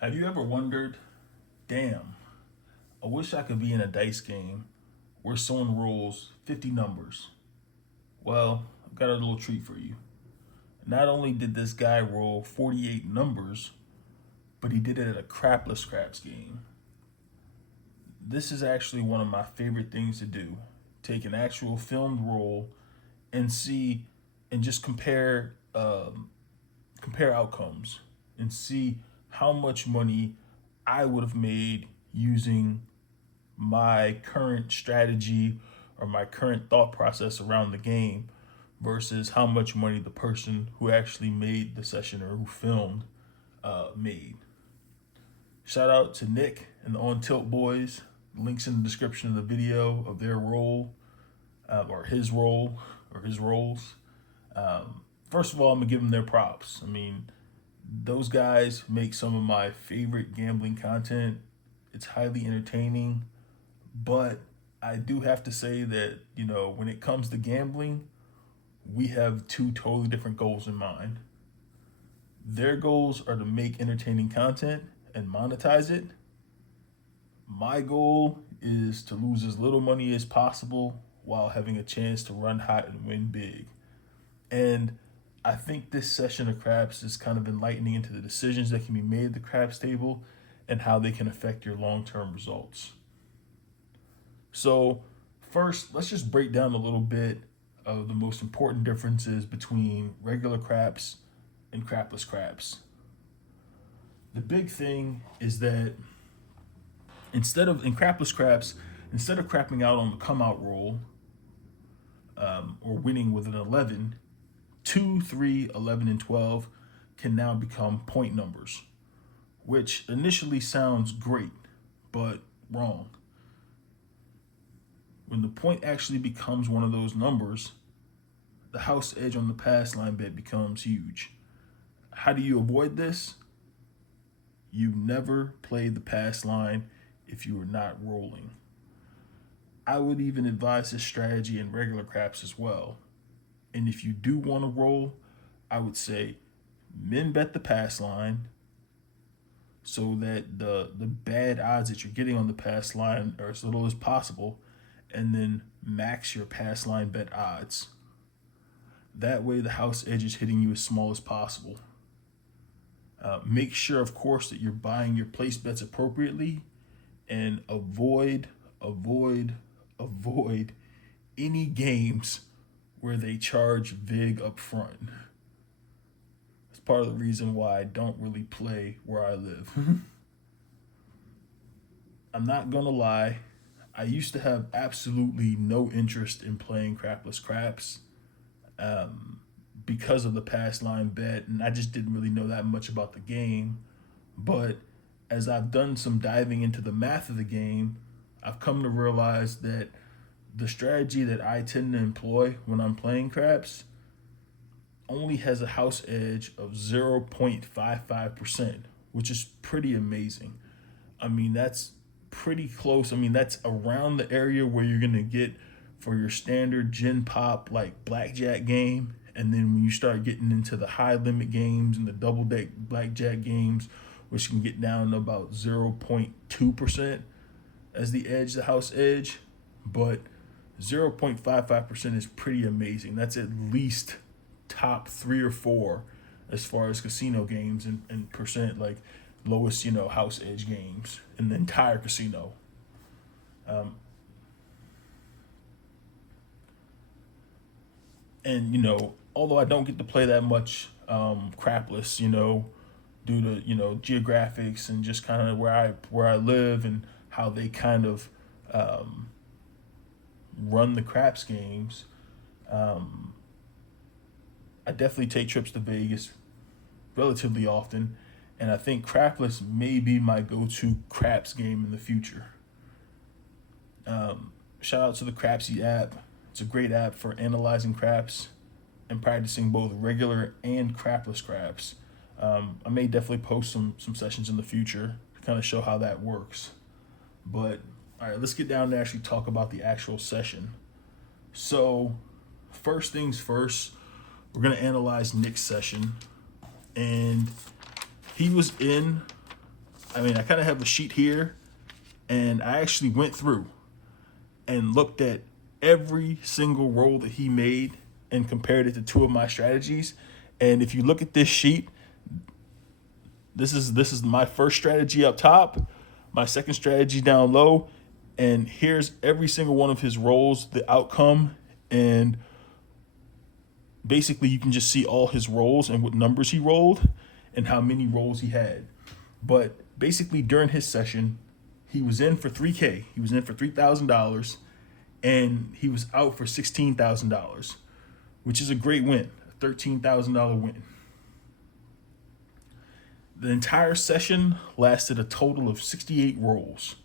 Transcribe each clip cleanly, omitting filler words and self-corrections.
Have you ever wondered, damn, I wish I could be in a dice game where someone rolls 50 numbers? Well, I've got a little treat for you. Not only did this guy roll 48 numbers, but he did it at a crapless craps game. This is actually one of my favorite things to do. Take an actual filmed roll and see and just compare outcomes and see how much money I would have made using my current strategy or my current thought process around the game versus how much money the person who actually made the session or who filmed made. Shout out to Nick and the On Tilt Boys. Links in the description of the video of their role or his role or his roles. First of all, I'm gonna give them their props. I mean, those guys make some of my favorite gambling content. It's highly entertaining, but I do have to say that, when it comes to gambling, we have two totally different goals in mind. Their goals are to make entertaining content and monetize it. My goal is to lose as little money as possible while having a chance to run hot and win big. And I think this session of craps is kind of enlightening into the decisions that can be made at the craps table and how they can affect your long term results. So, first, let's just break down a little bit of the most important differences between regular craps and crapless craps. The big thing is that in crapless craps, instead of crapping out on the come out roll or winning with an 11, 2, 3, 11, and 12 can now become point numbers, which initially sounds great, but wrong. When the point actually becomes one of those numbers, the house edge on the pass line bet becomes huge. How do you avoid this? You never play the pass line if you are not rolling. I would even advise this strategy in regular craps as well. And if you do want to roll, I would say min bet the pass line so that the bad odds that you're getting on the pass line are as little as possible, and then max your pass line bet odds. That way the house edge is hitting you as small as possible. Make sure, of course, that you're buying your place bets appropriately and avoid any games where they charge VIG up front. That's part of the reason why I don't really play where I live. I'm not gonna lie, I used to have absolutely no interest in playing crapless craps because of the pass line bet, and I just didn't really know that much about the game. But as I've done some diving into the math of the game, I've come to realize that the strategy that I tend to employ when I'm playing craps only has a house edge of 0.55%, which is pretty amazing. I mean, that's pretty close. I mean, that's around the area where you're going to get for your standard gin pop like blackjack game. And then when you start getting into the high limit games and the double deck blackjack games, which can get down to about 0.2% as the edge, the house edge. But 0.55% is pretty amazing. That's at least top 3 or 4 as far as casino games and percent, like lowest, house edge games in the entire casino. And although I don't get to play that much crapless, due to geographics and just kind of where I live and how they kind of run the craps games. I definitely take trips to Vegas relatively often, and I think crapless may be my go-to craps game in the future. Shout out to the Crapsy app. It's a great app for analyzing craps and practicing both regular and crapless craps. I may definitely post some sessions in the future to kind of show how that works. But all right, let's get down to actually talk about the actual session. So, first things first, we're gonna analyze Nick's session, and he was in I kind of have a sheet here, and I actually went through and looked at every single roll that he made and compared it to two of my strategies. And if you look at this sheet, this is my first strategy up top, my second strategy down low, and here's every single one of his rolls, the outcome, and basically you can just see all his rolls and what numbers he rolled and how many rolls he had. But basically during his session, he was in for 3K. He was in for $3,000 and he was out for $16,000, which is a great win, a $13,000 win. The entire session lasted a total of 68 rolls.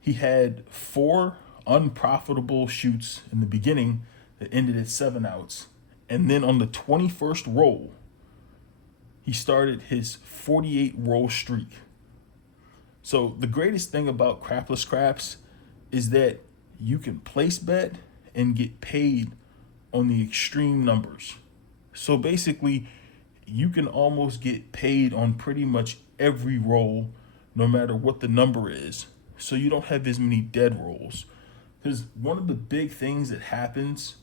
He had 4 unprofitable shoots in the beginning that ended at 7 outs. And then on the 21st roll, he started his 48 roll streak. So the greatest thing about crapless craps is that you can place bet and get paid on the extreme numbers. So basically, you can almost get paid on pretty much every roll, no matter what the number is. So you don't have as many dead rolls. Because one of the big things that happens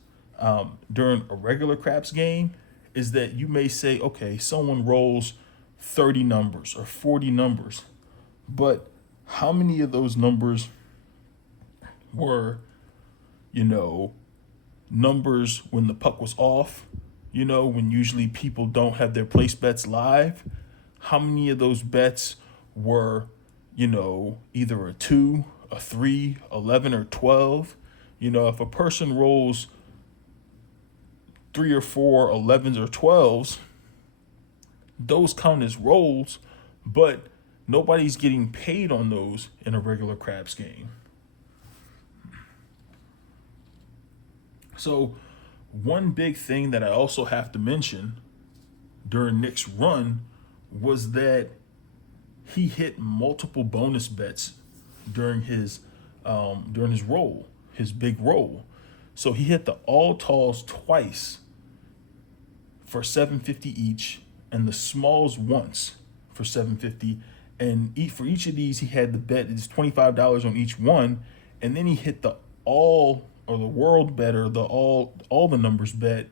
during a regular craps game is that you may say, okay, someone rolls 30 numbers or 40 numbers, but how many of those numbers were, numbers when the puck was off, when usually people don't have their place bets live? How many of those bets were, either a 2, a 3, 11, or 12? If a person rolls 3 or 4 11s or 12s, those count as rolls, but nobody's getting paid on those in a regular craps game. So one big thing that I also have to mention during Nick's run was that he hit multiple bonus bets during his roll, his big roll. So he hit the all talls twice for $750 each, and the smalls once for $750. And for each of these, he had the bet is $25 on each one, and then he hit the all or the world bet or the all the numbers bet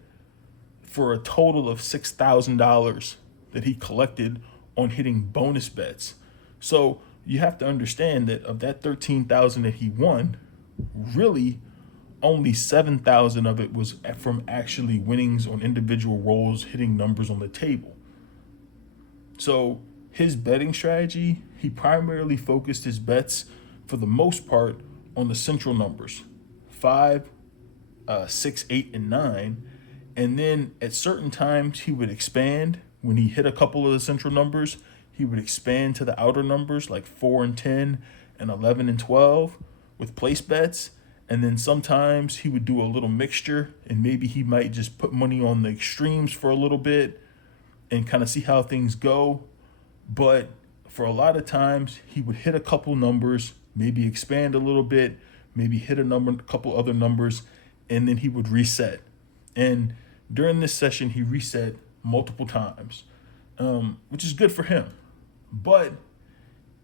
for a total of $6,000 that he collected on hitting bonus bets. So you have to understand that of that $13,000 that he won, really only $7,000 of it was from actually winnings on individual rolls, hitting numbers on the table. So his betting strategy, he primarily focused his bets for the most part on the central numbers, 5, 6, 8, and 9. And then at certain times he would expand. When he hit a couple of the central numbers, he would expand to the outer numbers like 4 and 10 and 11 and 12 with place bets. And then sometimes he would do a little mixture, and maybe he might just put money on the extremes for a little bit and kind of see how things go. But for a lot of times, he would hit a couple numbers, maybe expand a little bit, maybe hit a couple other numbers, and then he would reset. And during this session, he reset multiple times, which is good for him. But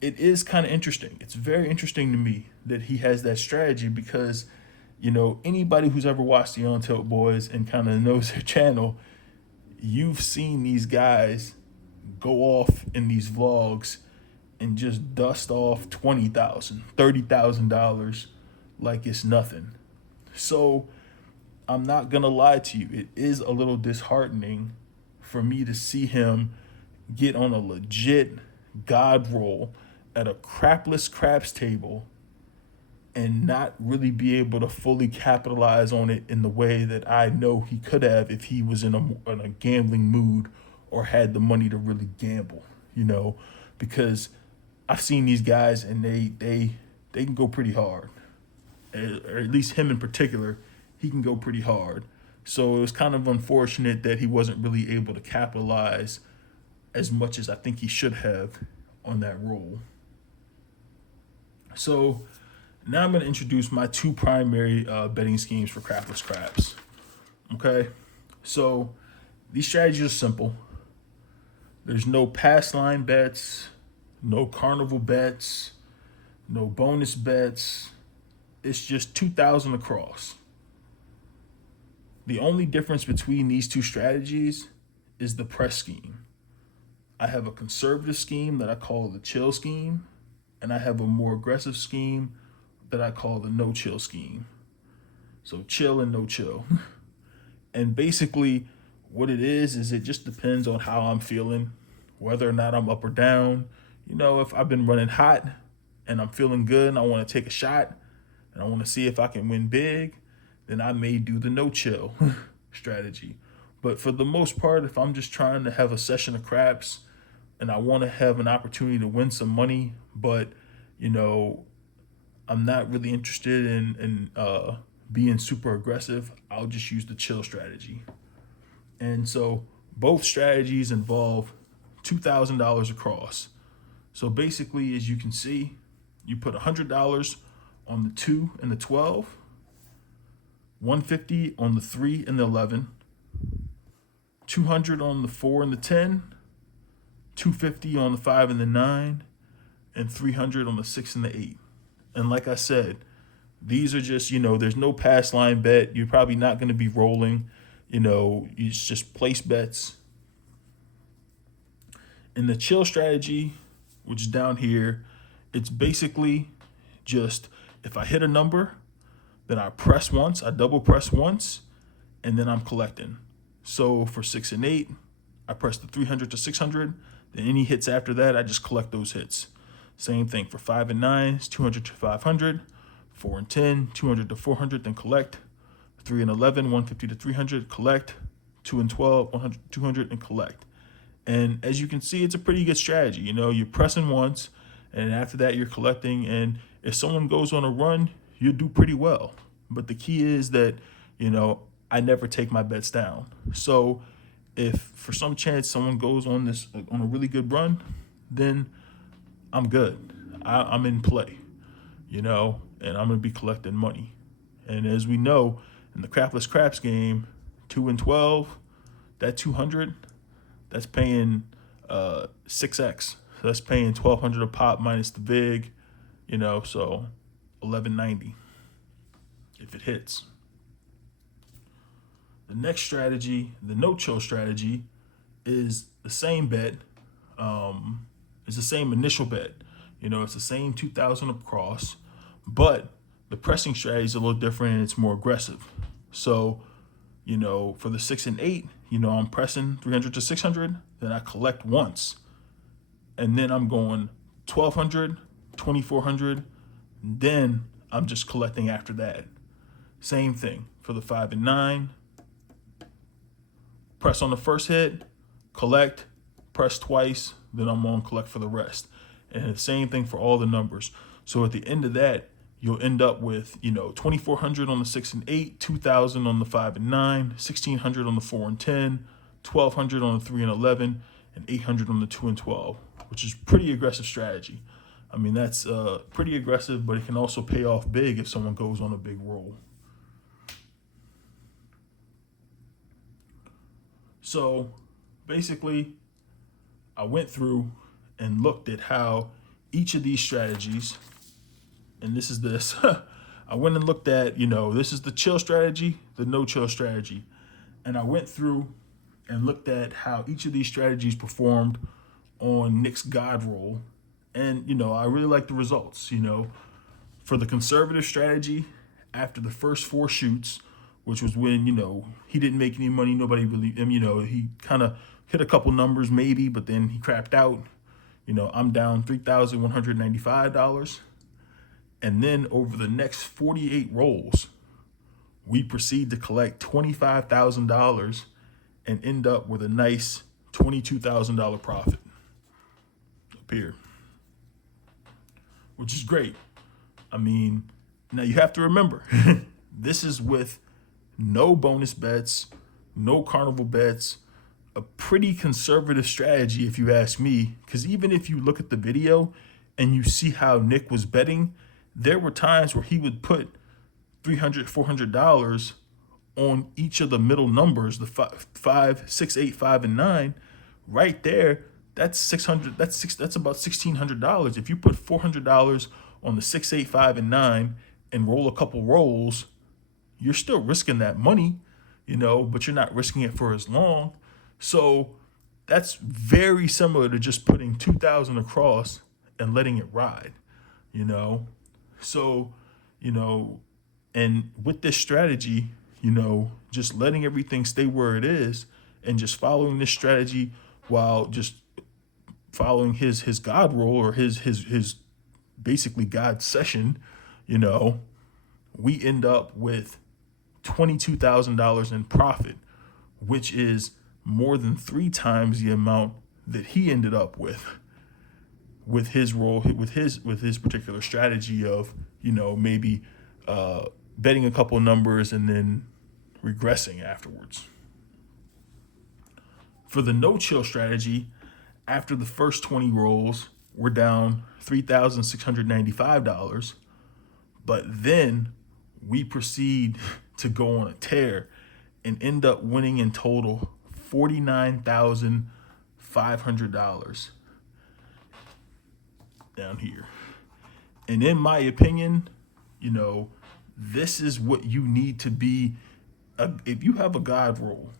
it is kind of interesting. It's very interesting to me that he has that strategy because, anybody who's ever watched the On Tilt Boys and kind of knows their channel, you've seen these guys go off in these vlogs and just dust off $20,000, $30,000 like it's nothing. So I'm not gonna lie to you, it is a little disheartening for me to see him get on a legit God roll at a crapless craps table and not really be able to fully capitalize on it in the way that I know he could have if he was in a gambling mood or had the money to really gamble, because I've seen these guys and they can go pretty hard, or at least him in particular, he can go pretty hard. So it was kind of unfortunate that he wasn't really able to capitalize as much as I think he should have on that roll. So now I'm going to introduce my 2 primary betting schemes for crapless craps. Okay, so these strategies are simple. There's no pass line bets. no carnival bets, no bonus bets. It's just 2,000 across. The only difference between these two strategies is the press scheme. I have a conservative scheme that I call the chill scheme, and I have a more aggressive scheme that I call the no chill scheme. So chill and no chill. And basically, what it is it just depends on how I'm feeling, whether or not I'm up or down. If I've been running hot and I'm feeling good and I want to take a shot and I want to see if I can win big, then I may do the no chill strategy. But for the most part, if I'm just trying to have a session of craps and I want to have an opportunity to win some money, but I'm not really interested in being super aggressive, I'll just use the chill strategy. And so both strategies involve $2,000 across. So basically, as you can see, you put $100 on the 2 and the 12, $150 on the 3 and the 11, $200 on the 4 and the 10, $250 on the 5 and the 9, and $300 on the 6 and the 8. And like I said, these are just, there's no pass line bet. You're probably not going to be rolling. You just place bets. In the chill strategy, which is down here, it's basically just if I hit a number, then I press once, I double press once, and then I'm collecting. So for 6 and 8, I press the 300 to 600. Then any hits after that, I just collect those hits. Same thing for 5 and 9, it's 200 to 500. 4 and 10, 200 to 400, then collect. 3 and 11, 150 to 300, collect. 2 and 12, 100 to 200, and collect. And as you can see, it's a pretty good strategy. You're pressing once, and after that, you're collecting. And if someone goes on a run, you'll do pretty well. But the key is that, I never take my bets down. So if for some chance someone goes on a really good run, then I'm good. I'm in play, and I'm going to be collecting money. And as we know, in the crapless craps game, 2 and 12, that 200, that's paying 6x. So that's paying $1,200 a pop minus the vig, so $1,190 if it hits. The next strategy, the no-chill strategy, is the same bet. It's the same initial bet. It's the same 2,000 across, but the pressing strategy is a little different and it's more aggressive. So, for the 6 and 8, I'm pressing 300 to 600, then I collect once. And then I'm going 1,200, 2,400, then I'm just collecting after that. Same thing for the 5 and 9. Press on the first hit, collect, press twice, then I'm on collect for the rest. And the same thing for all the numbers. So at the end of that, you'll end up with, 2,400 on the 6 and 8, 2,000 on the 5 and 9, 1,600 on the 4 and 10, 1,200 on the 3 and 11, and 800 on the 2 and 12, which is pretty aggressive strategy. I mean, that's pretty aggressive, but it can also pay off big if someone goes on a big roll. So basically, I went through and looked at how each of these strategies, and this is this, I went and looked at, this is the chill strategy, the no chill strategy. And I went through and looked at how each of these strategies performed on Nick's God roll. And, I really like the results. For the conservative strategy, after the first 4 shoots, which was when, he didn't make any money, nobody really, he kind of hit a couple numbers maybe, but then he crapped out. I'm down $3,195. And then over the next 48 rolls, we proceed to collect $25,000 and end up with a nice $22,000 profit up here, which is great. I mean, now you have to remember, this is with no bonus bets, no carnival bets, a pretty conservative strategy if you ask me, because even if you look at the video and you see how Nick was betting, there were times where he would put $300, $400 on each of the middle numbers, the 5, 6, 8, 5, and 9. Right there, That's 600. That's about $1,600. If you put $400 on the 6, 8, 5, and 9 and roll a couple rolls, you're still risking that money, but you're not risking it for as long. So that's very similar to just putting 2,000 across and letting it ride, you know. So, you know, and with this strategy, just letting everything stay where it is and just following this strategy while just following his God roll, or his basically God session, you know, we end up with $22,000 in profit, which is more than 3 times the amount that he ended up with his role, with his particular strategy of, maybe betting a couple numbers and then regressing afterwards. For the no chill strategy, after the first 20 rolls, we're down $3,695, but then we proceed to go on a tear and end up winning in total $49,500 down here. And in my opinion, this is what you need to be. If you have a God roll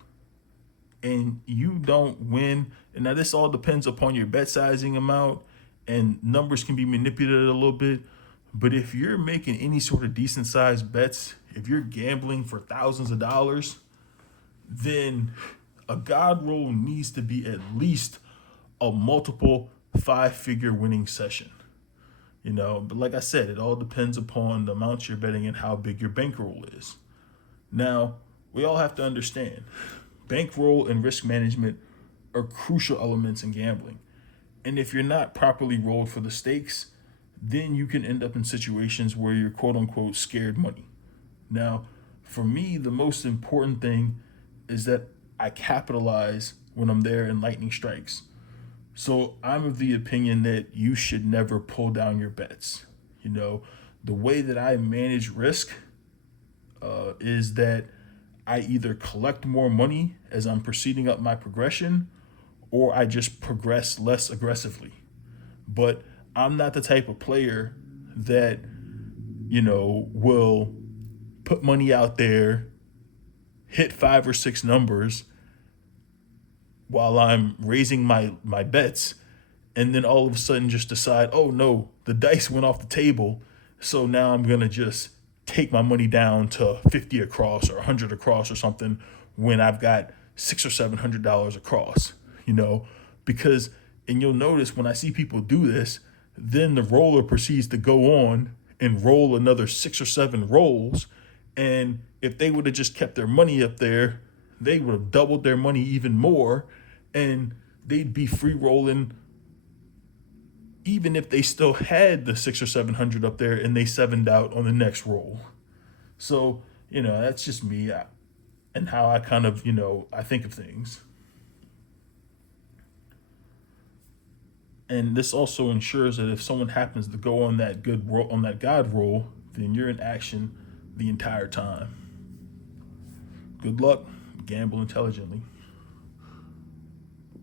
and you don't win, and now this all depends upon your bet sizing amount, and numbers can be manipulated a little bit. But if you're making any sort of decent sized bets, if you're gambling for thousands of dollars, then a God roll needs to be at least a multiple 5-figure winning session. But like I said, it all depends upon the amount you're betting and how big your bankroll is. Now, we all have to understand, bankroll and risk management are crucial elements in gambling. And if you're not properly rolled for the stakes, then you can end up in situations where you're quote unquote scared money. Now, for me, the most important thing is that I capitalize when I'm there and lightning strikes. So I'm of the opinion that you should never pull down your bets. The way that I manage risk is that I either collect more money as I'm proceeding up my progression, or I just progress less aggressively. But I'm not the type of player that, will put money out there, hit 5 or 6 numbers while I'm raising my bets, and then all of a sudden just decide, oh no, the dice went off the table, so now I'm gonna just take my money down to 50 across or 100 across or something when I've got $600 or $700 across, because, and you'll notice when I see people do this, then the roller proceeds to go on and roll another 6 or 7 rolls. And if they would have just kept their money up there, they would have doubled their money even more, and they'd be free rolling even if they still had the 6 or 700 up there and they 7'd out on the next roll. So, that's just me and how I kind of, I think of things. And this also ensures that if someone happens to go on that God roll, then you're in action the entire time. Good luck. Gamble intelligently.